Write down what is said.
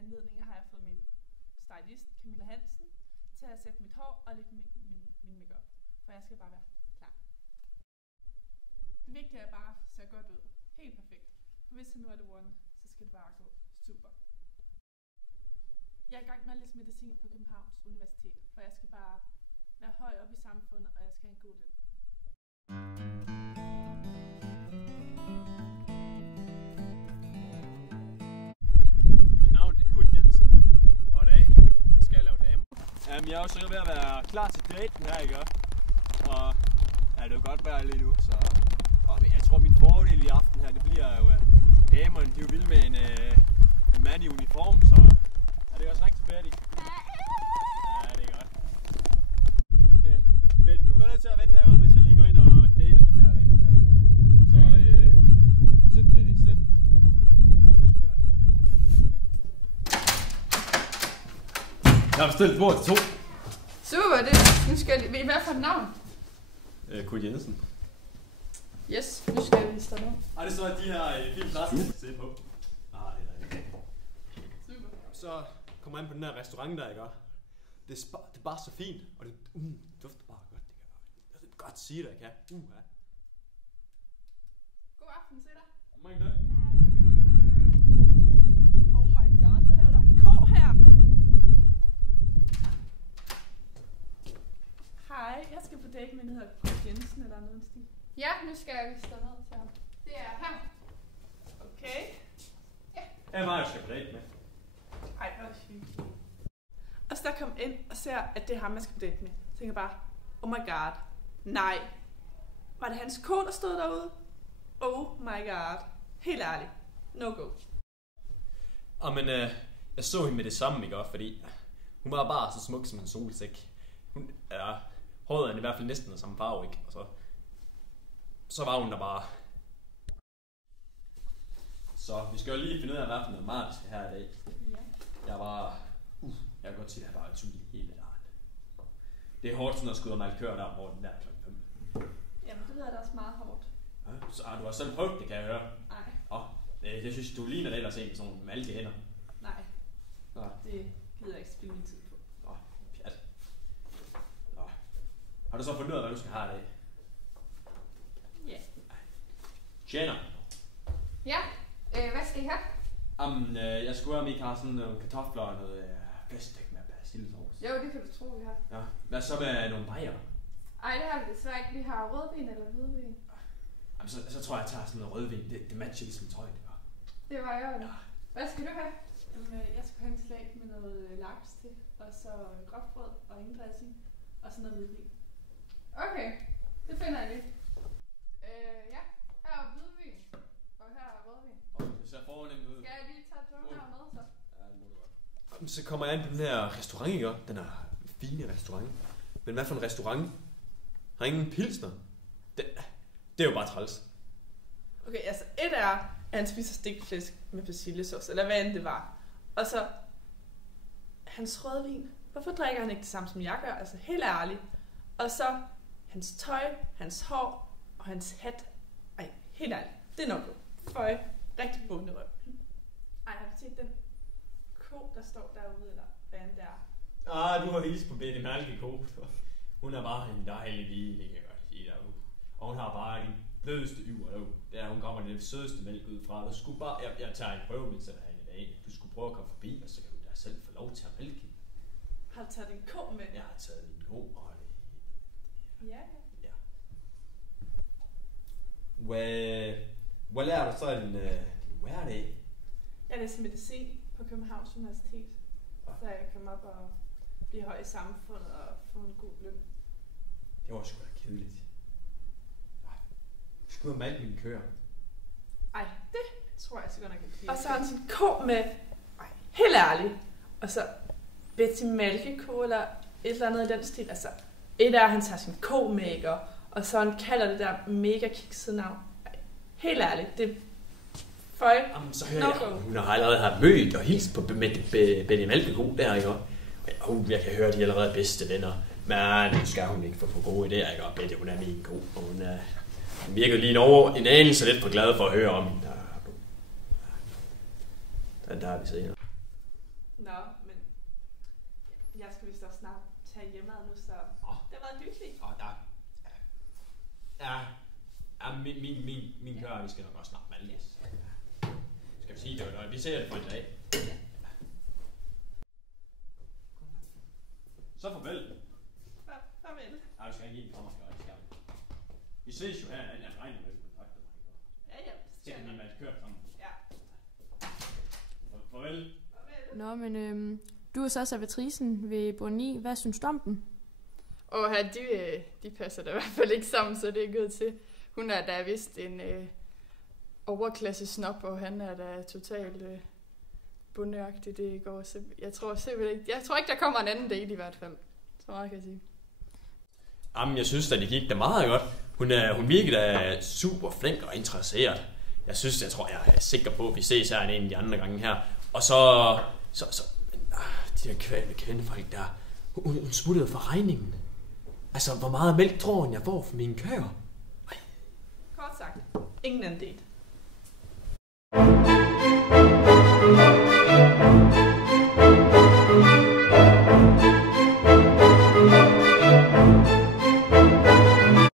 anledning har jeg fået min stylist, Camilla Hansen, til at sætte mit hår og lægge min makeup. For jeg skal bare være klar. Det vigtige er bare at se godt ud. Helt perfekt. For hvis det nu er det one, så skal det bare gå super. Jeg er i gang med at læse medicin på Københavns Universitet, for jeg skal bare være høj op i samfundet, og jeg skal have en god løn. Mit navn er Kurt Jensen, og i dag skal jeg lave damer. Jeg er også ved at være klar til daten her, ikke? Og ja, det er jo godt vejr lige nu, så jeg tror min fordel i aften her, det bliver jo, at damerne de er jo vilde med en mand i uniform, så er det også rigtig Betty. Ja, det er godt. Okay, Betty, du bliver nødt til at vente herude, mens jeg lige går ind og dater hende der damen der, ikke? Så sit Betty, sit. Ja, det er godt. Jeg har bestilt et bord til 2. Super, nu skal jeg lige. Hvad for et navn? Kurt Jensen. Yes, nu skal jeg vise dig noget. Ej, det står de her fine pladser, jeg skal se på. Det er der. Super. Så kommer jeg ind på den her restaurant der, ikke? Det er bare så fint, og det dufter bare godt. Det kan jeg godt sige det, jeg kan. Ja. God aften til dig. Mange tak. Oh my god, hvad laver der en ko her? Hej, jeg skal på date med en, der hedder Kurt Jensen eller noget stil. Ja, nu skal jeg vise dig ned til ham. Det er her. Okay. Jeg er meget, jeg skal på date med. Ej, hvor er det hyggeligt. Og så der kom ind og ser, at det er ham, jeg skal på date med. Så tænker jeg bare, oh my god, nej. Var det hans ko, der stod derude? Oh my god. Helt ærligt. No go. Men jeg så hende med det samme, ikke? Fordi hun var bare så smuk som en solsæk. Håret er i hvert fald næsten af samme farve, ikke? Og så var hun der bare. Så vi skal jo lige finde ud af, hvad for noget mad vi skal have i dag. Ja. Jeg kan godt sige, at jeg bare er tydelig hele dagen. Det er hårdt sådan at skulle ud og male køer der om morgenen der klokken 5. Jamen, det lyder da også meget hårdt. Ja, så du har selv prøvet det, kan jeg høre. Nej. Jeg synes, du ligner det ellers en med sådan nogle malke hænder. Nej. Nej. Det gider jeg ikke spille min tid på. Pjat. Har du så fundet ud af, hvad du skal have i dag? Ja. Tjener. Ja, hvad skal I have? Jeg skulle have mig, Carsten, nogle kartofler og noget flæskesteg med persillesovs. Jo, det kan du tro, vi har. Ja. Hvad så med nogle bajer? Ej, det har vi desværre ikke. Vi har rødvin eller hvidvin. Jamen, så tror jeg tager sådan noget rødvin. Det matcher ligesom tøjet, det var. Det var jeg. Ja. Hvad skal du have? Jamen, jeg skal have en salat med noget laks til, og så gråtbrød og ingen dressing, og så noget hvidvin. Okay, det finder jeg lige. Ja, her er hvidvin, og her er rødvin. Det ser fornemt ud. Skal jeg lige tage tungen her med, så? Ja, det må du godt. Så kommer jeg ind på den her restaurant, ikke? Den er fine restaurant. Men hvad for en restaurant? Har ingen pilsner? Det er jo bare træls. Okay, altså et er, at han spiser stegt flæsk med persillesauce, eller hvad end det var. Og så hans rødvin. Hvorfor drikker han ikke det samme, som jeg gør? Altså helt ærligt. Og så hans tøj, hans hår og hans hat. Ej, helt ærligt. Det er nok føj. Rigtig bunderøv. Ej, har du set den ko, der står derude, eller hvad end det er? Du har hilst på Betty Malkeko. Hun er bare en dejlig lige, det kan jeg godt sige derude. Og hun har bare de blødeste yver derude. Det er, hun kommer det sødeste mælk ud fra. Du skulle bare, jeg tager en prøve, mens jeg er herinde i dag. Du skulle prøve at komme forbi, og så kan du da selv få lov til at mælke hende. Har du taget din ko med? Jeg har taget min ko, og Ja. Hvad lærer du så din hverdag? Jeg læser medicin på Københavns Universitet. Så jeg kan komme op og blive høj i samfundet og få en god løn. Det var sgu da kedeligt. Du skulle have malke mine køer. Ej, det tror jeg så godt nok ikke. Og så har han sin ko med. Ej, helt ærligt. Og så Betty Malkeko eller et eller andet i den stil. Altså, et er, at han tager sin ko med, ikke? Og så han kalder det der mega kiksede navn. Ej, helt ærligt, det føj. Jamen, så hører jeg, hun har allerede har mødt og hilst på Betty Malkeko der, ikke? Og jeg kan høre, at de er allerede bedste venner. Men nu skal hun ikke få gode idéer, ikke? Og Betty, hun er min ko, og hun virker lige en anelse lidt for glad for at høre om hende. Der er vi senere. Nå, men jeg skal vist også snart tage hjemme nu, så det har været hyggeligt. Min kører, vi skal nok også snart maldes. Skal vi sige det, og vi ser det på en dag. Så farvel. Farvel. Nej, du skal ikke give en kommer, skal vi. Vi ses jo her, jeg regner med kontakter. Ja. Se den lige med at køre sammen. Ja. Farvel. Nå, men du er så servitrisen ved Boni. Hvad synes du om den? De passer da i hvert fald ikke sammen, så det er gået til. Hun er da vist en overklasse snop, og han er da totalt bundeagtig. Det går jeg tror ikke, der kommer en anden date i hvert fald. Så meget kan jeg sige. Jamen, jeg synes da, det gik da meget godt. Hun virkede da super flink og interesseret. Jeg er sikker på, at vi ses her en af de andre gange her. Og så de der kvindefolk der, hun smuttede for regningen. Altså, hvor meget mælk tror hun, jeg får for mine køer? Kort sagt, ingen anden date.